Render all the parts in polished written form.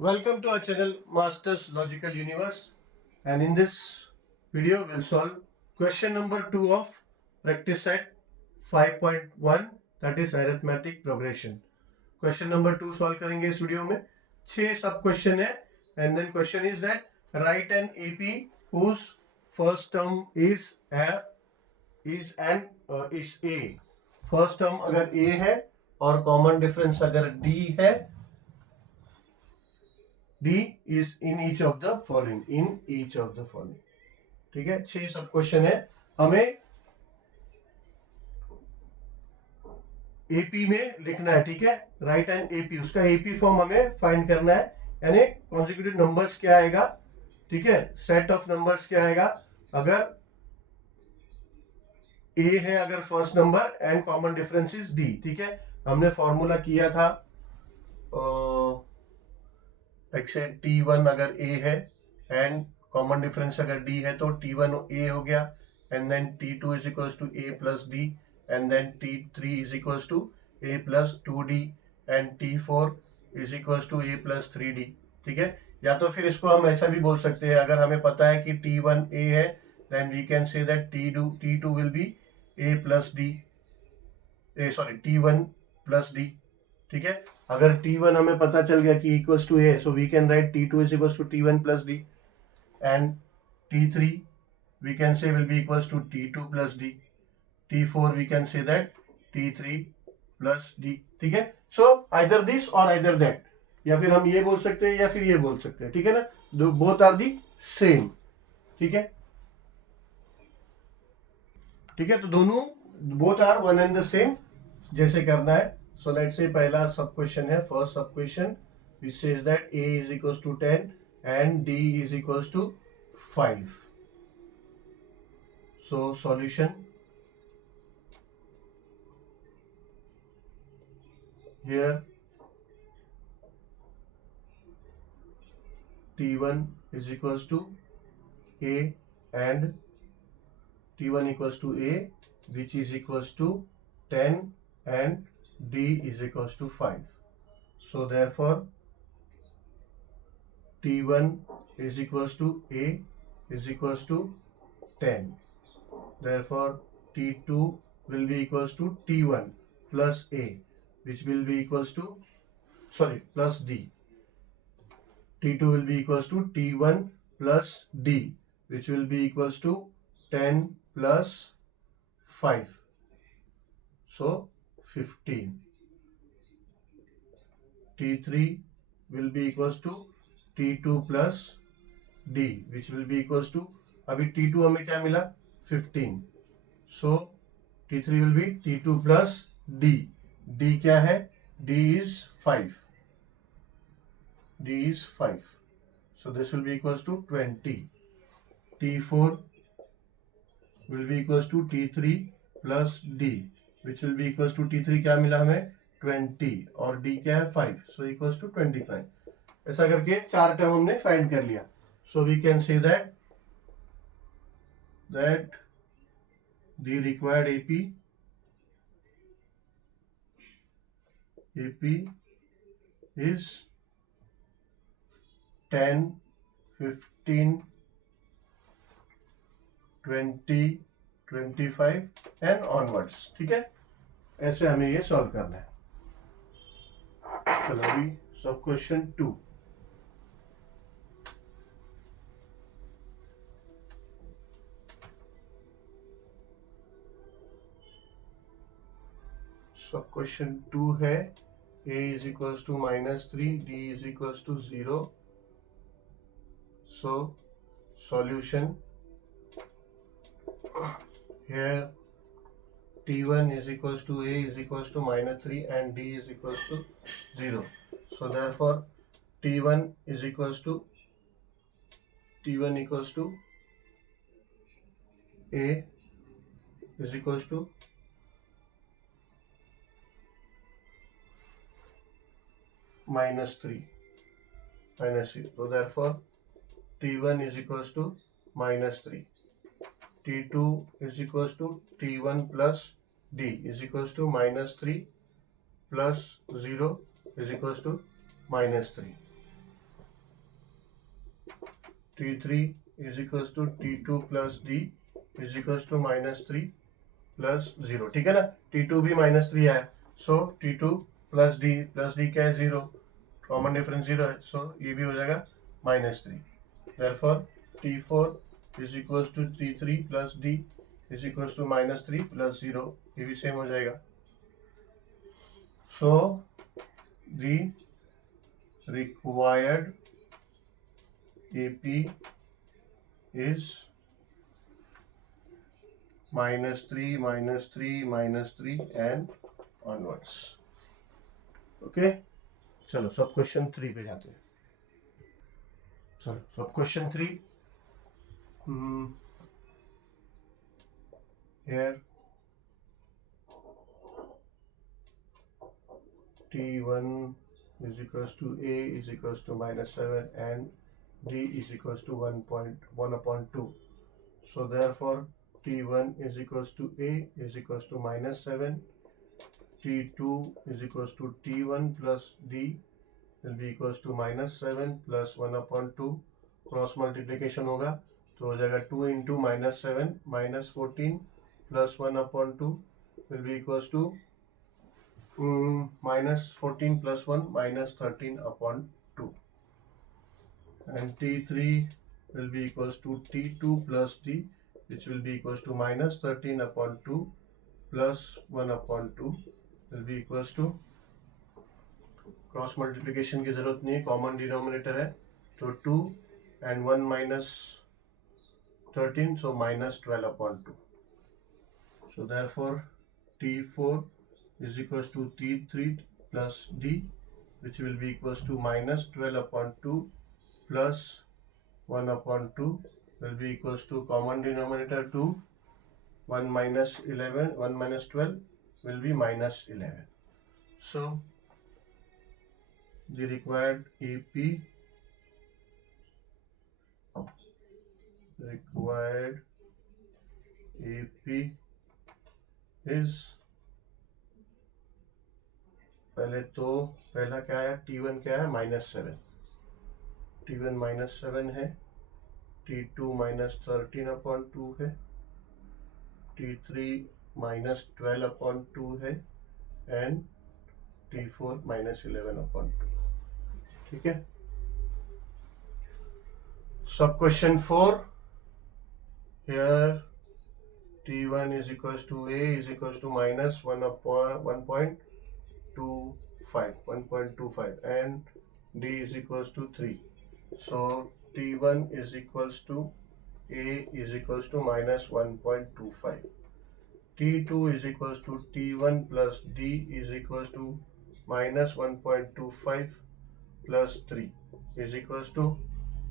Welcome to our channel Masters Logical Universe, and in this video we'll solve question number 2 of practice set 5.1, that is arithmetic progression. Question number 2 solve करेंगे इस video में. 6 सब question है and then question is that write an AP whose first term is A. First term अगर A है और common difference अगर D है, D is in each of the following. ठीक है, 6 सब क्वेश्चन है. हमें एपी में लिखना है. ठीक है, राइट एंड एपी, उसका एपी फॉर्म हमें फाइंड करना है. यानी कॉन्जिक्यूटिव नंबर्स क्या आएगा. ठीक है, सेट ऑफ नंबर्स क्या आएगा अगर ए है, अगर first number and common difference is D. ठीक है, हमने फॉर्मूला किया था से T1 अगर A है एंड कॉमन डिफरेंस अगर D है तो T1 A हो गया, and then T2 is equals to A plus D, and then T3 is equals to A plus 2D, and T4 is equals to A plus 3D. ठीक है, या तो फिर इसको हम ऐसा भी बोल सकते हैं, अगर हमें पता है कि T1 A है then we can say that T2 will be A plus D, T1 plus D. ठीक है, अगर T1 हमें पता चल गया कि equals to A, so we can write T2 is equals to T1 plus D, and T3 we can say will be equals to T2 plus D. T4 we can say that T3 plus D. ठीक है, so either this or either that, या फिर हम ये बोल सकते हैं या फिर ये बोल सकते हैं. ठीक है ना, बोथ आर दी सेम. ठीक है, ठीक है, तो दोनों both are one and the same जैसे करना है. सो लेट्स से पहला सब क्वेश्चन है, फर्स्ट सब question which says that A is equals to 10 and D is equals to 5. So solution, here T1 is equals to A and T1 equals to A, which is equals to 10 and D is equals to 5. So therefore T1 is equals to A is equals to 10. Therefore T2 will be equals to T1 plus A, which will be equals to plus D. T2 will be equals to T1 plus D, which will be equals to 10 plus 5, so 15. T3 will be equals to T2 plus D, which will be equals to, अभी T2 हमें क्या मिला 15, so T3 will be T2 plus D. D क्या है, D is 5. So this will be equals to 20. T4 will be equals to T3 plus D, which will be equals to T3 क्या मिला हमें 20 और D क्या है 5, so equals to 25. ऐसा करके 4 टर्म हमने फाइंड कर लिया. So we can say that the required AP is 10, 15, 20, 25 and onwards. ठीक है, ऐसे हमें ये सॉल्व करना है. चलो अभी सब क्वेश्चन 2. सब क्वेश्चन 2 है, A is equals to -3, D is equals to 0. So solution, here T1 is equals to A is equals to -3 and D is equals to 0. So therefore T1 equals to A is equals to -3. So therefore T1 is equals to -3. T2 is equals to T1 plus D is equals to -3 plus 0 is equals to -3. T3 is equals to T2 plus D is equals to -3 plus 0. ठीक है ना, T2 भी -3 है, सो T2 plus D क्या है 0, common difference 0 है, सो ये भी हो जाएगा -3. Therefore T4 is equals to T3 plus D is equals to -3 plus 0. ये भी सेम हो जाएगा. So the required AP is -3, -3, -3 and onwards. Okay, चलो सब क्वेश्चन 3 पे जाते हैं. चलो सब question 3. Here T1 is equals to A is equals to -7 and D is equals to 1.1/2. So therefore T1 is equals to A is equals to -7. T2 is equals to T1 plus D will be equals to -7 plus 1/2. Cross multiplication होगा तो हो जाएगा 2 into -7 -14 plus 1/2 will be equals to -14 plus 1 -13/2. And T3 will be equals to T2 plus D which will be equals to -13/2 plus 1/2 will be equals to, cross multiplication की जरूरत नहीं है, common denominator है, तो 2 and 1 minus 13, so -12/2. So therefore T4 is equals to T3 plus D which will be equals to -12/2 plus 1/2 will be equals to common denominator 2, 1 minus 11, 1 minus 12 will be -11. So the required AP is, पहला क्या है, T1 क्या है -7, T1 -7 है, T2 -13/2 है, T3 -12/2 है and T4 -11/2. ठीक है. सब question 4. Here T1 is equals to A is equals to -1.25 and D is equals to 3. So T1 is equals to A is equals to -1.25. T2 is equals to T1 plus D is equals to -1.25 plus 3 is equals to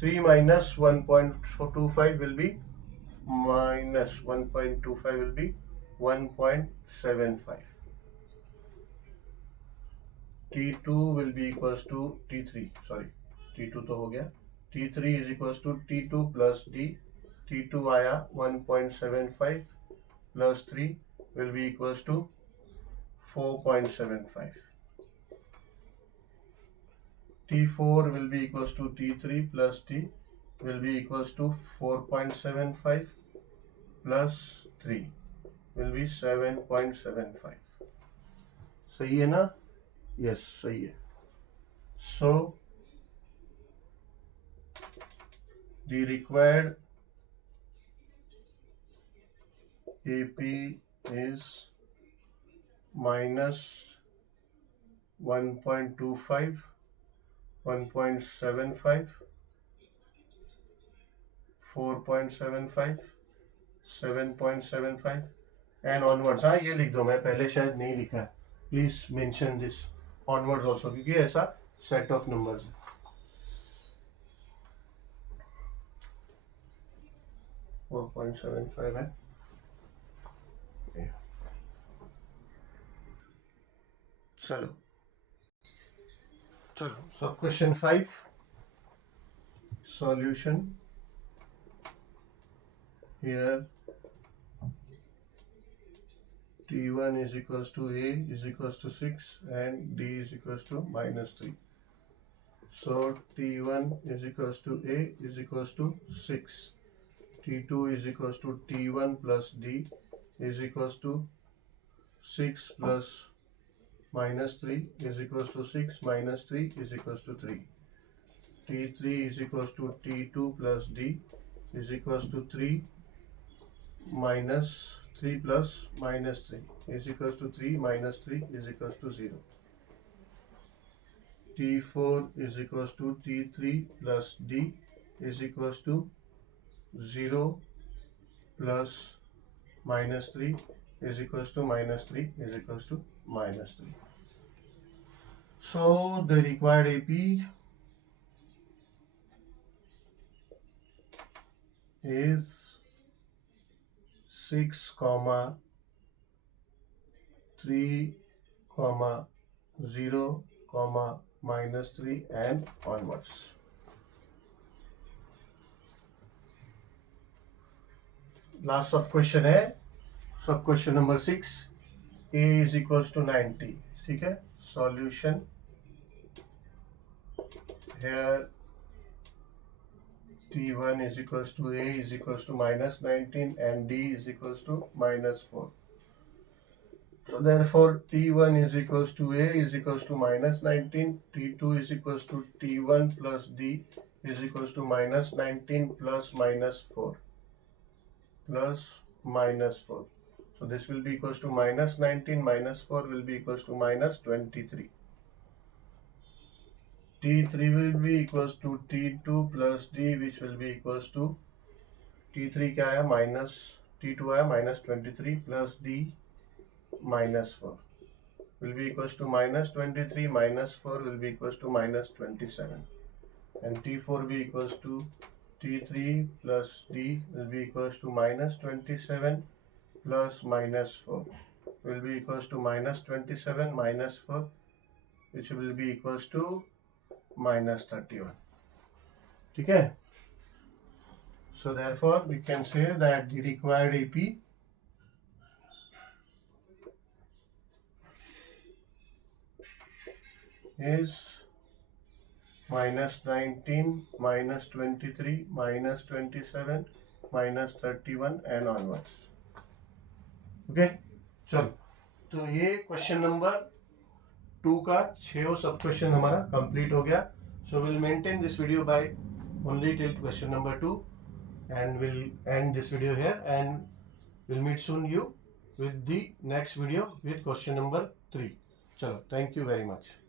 3 minus 1.25 will be minus 1.25 will be 1.75. T2 will be equals to T3, sorry T2 तो हो गया, T3 is equals to T2 plus D, T2 आया 1.75 plus 3 will be equals to 4.75. T4 will be equals to T3 plus D will be equals to 4.75 plus 3 will be 7.75. सही है ना? Yes, सही है. So the required AP is minus 1.25, 1.75, 4.75, 7.75 and onwards. हाँ ये लिख दो, मैं पहले शायद नहीं लिखा. Please mention this onwards also क्योंकि ऐसा सेट ऑफ नंबर्स है. है 4.75 है. चलो सब question 5 solution. Here T1 is equals to A is equals to 6 and D is equals to -3. So T1 is equals to A is equals to 6. T2 is equals to T1 plus D is equals to 6 plus minus 3 is equals to 6 minus 3 is equals to 3. T3 is equals to T2 plus D is equals to 3 minus 3 plus minus 3 is equals to 3 minus 3 is equals to 0. T4 is equals to T3 plus D is equals to 0 plus minus 3 is equals to minus 3 is equals to minus 3. So the required AP is 6, 3, 0, minus 3 and onwards. Last sub question है sub question number 6. A is equals to 90. ठीक है. Solution here T1 is equals to A is equals to minus 19 and D is equals to minus 4. So therefore T1 is equals to A is equals to minus 19, T2 is equals to T1 plus D is equals to minus 19 plus minus 4 plus minus 4. So this will be equals to minus 19 minus 4 will be equals to minus 23. T3 will be equals to T2 plus D which will be equals to T3 क्या है minus T2 है minus 23 plus D minus 4 will be equals to minus 23 minus 4 will be equals to minus 27 and T4 will be equals to T3 plus D will be equals to minus 27 plus minus 4 will be equals to minus 27 minus 4 which will be equals to minus 31. ठीक है. So therefore we can say that the required AP is minus 19, minus 23, minus 27, minus 31 and onwards. Okay? चलो, तो ये question number 2 का 6 सब question हमारा complete हो गया. So will maintain this video by only till question number 2 and we'll end this video here and we'll meet soon you with the next video with question number 3. चलो, thank you very much.